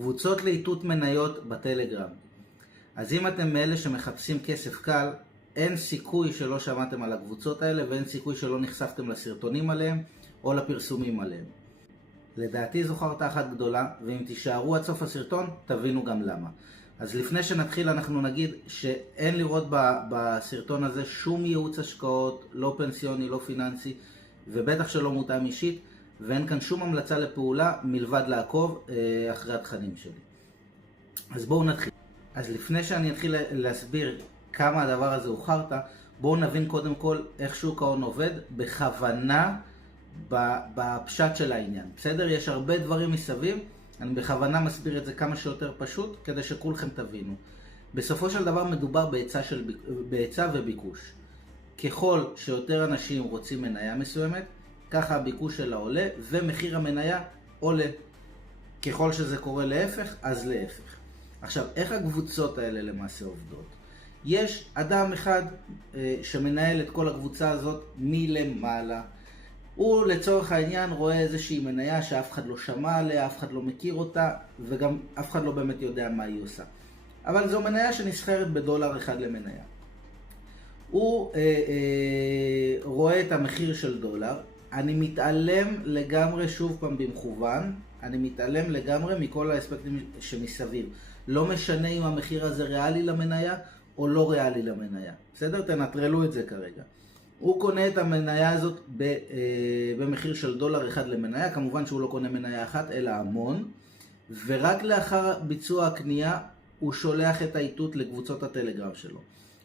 קבוצות לאיתות מניות בטלגרם. אז אם אתם מאלה שמחפשים כסף קל, אין סיכוי שלא שמעתם על הקבוצות האלה ואין סיכוי שלא נחשפתם לסרטונים עליהם או לפרסומים עליהם. לדעתי זו חרטה אחת גדולה, ואם תישארו עד סוף הסרטון תבינו גם למה. אז לפני שנתחיל אנחנו נגיד שאין לראות בסרטון הזה שום ייעוץ השקעות, לא פנסיוני, לא פיננסי, ובטח שלא מותאם אישית, ואין כאן שום המלצה לפעולה מלבד לעקוב אחרי התכנים שלי. אז בואו נתחיל. אז לפני שאני אתחיל להסביר כמה הדבר הזה הוא חרטה, בואו נבין קודם כל איך שוק ההון עובד בכוונה בפשט של העניין. בסדר? יש הרבה דברים מסביב, אני בכוונה מסביר את זה כמה שיותר פשוט כדי שכולכם תבינו. בסופו של דבר מדובר בהיצע וביקוש. ככל שיותר אנשים רוצים מניה מסוימת, ככה הביקוש שלה עולה ומחיר המניה עולה. ככל שזה קורה להפך, אז להפך. עכשיו, איך הקבוצות האלה למעשה עובדות? יש אדם אחד שמנהל את כל הקבוצה הזאת מלמעלה. הוא לצורך העניין רואה איזושהי מניה שאף אחד לא שמע עליה, אף אחד לא מכיר אותה, וגם אף אחד לא באמת יודע מה היא עושה. אבל זו מניה שנסחרת בדולר אחד למניה. הוא רואה את המחיר של דולר. אני מתעלם לגמרי, שוב פעם במכוון, אני מתעלם לגמרי מכל האספקטים שמסביב. לא משנה אם המחיר הזה ריאלי למניה או לא ריאלי למניה. בסדר? תנטרלו את זה כרגע. הוא קונה את המניה הזאת במחיר של דולר אחד למניה. כמובן שהוא לא קונה מניה אחת אלא המון. ורק לאחר ביצוע הקנייה הוא שולח את האיתות לקבוצות הטלגרם שלו.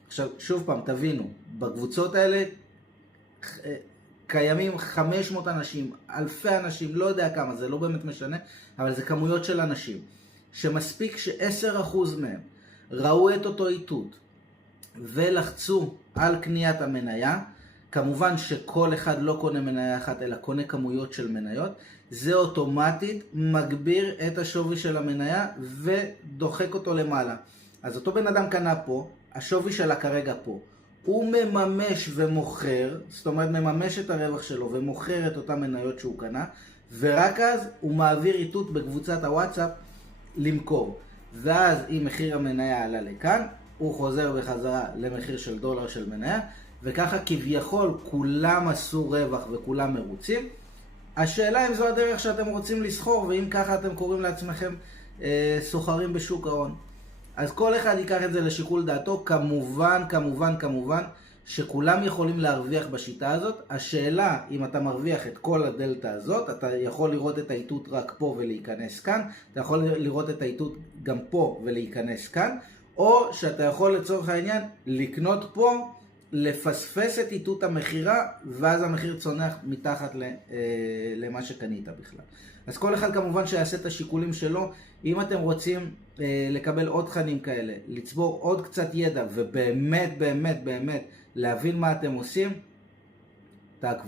עכשיו שוב פעם תבינו, בקבוצות האלה קיימים 500 אנשים, אלפי אנשים, לא יודע כמה, זה לא באמת משנה, אבל זה כמויות של אנשים, שמספיק ש10% מהם ראו את אותו איתות ולחצו על קניית המניה. כמובן שכל אחד לא קונה מניה אחת אלא קונה כמויות של מניות, זה אוטומטית מגביר את השווי של המניה ודוחק אותו למעלה. אז אותו בן אדם קנה פה, השווי שלה כרגע פה. הוא מממש ומוכר, זאת אומרת מממש את הרווח שלו ומוכר את אותן מניות שהוא קנה, ורק אז הוא מעביר איתות בקבוצת הוואטסאפ למכור. ואז אם מחיר המניה עלה לכאן, הוא חוזר בחזרה למחיר של דולר של מניה, וככה כביכול כולם עשו רווח וכולם מרוצים. השאלה אם זו הדרך שאתם רוצים לסחור, ואם ככה אתם קוראים לעצמכם סוחרים בשוק ההון. אז כל אחד ייקח את זה לשיקול דעתו. כמובן שכולם יכולים להרוויח בשיטה הזאת. השאלה אם אתה מרוויח את כל הדלטה הזאת, אתה יכול לראות את האיתות רק פה ולהיכנס כאן, אתה יכול לראות את האיתות גם פה ולהיכנס כאן, או שאתה יכול לצורך העניין לקנות פה, לפספס את איתות המחירה, ואז המחיר צונח מתחת למה שקנית בכלל. אז כל אחד כמובן שיעשה את השיקולים שלו. אם אתם רוצים לקבל עוד תכנים כאלה, לצבור עוד קצת ידע, ובאמת להבין מה אתם עושים, תעקבו.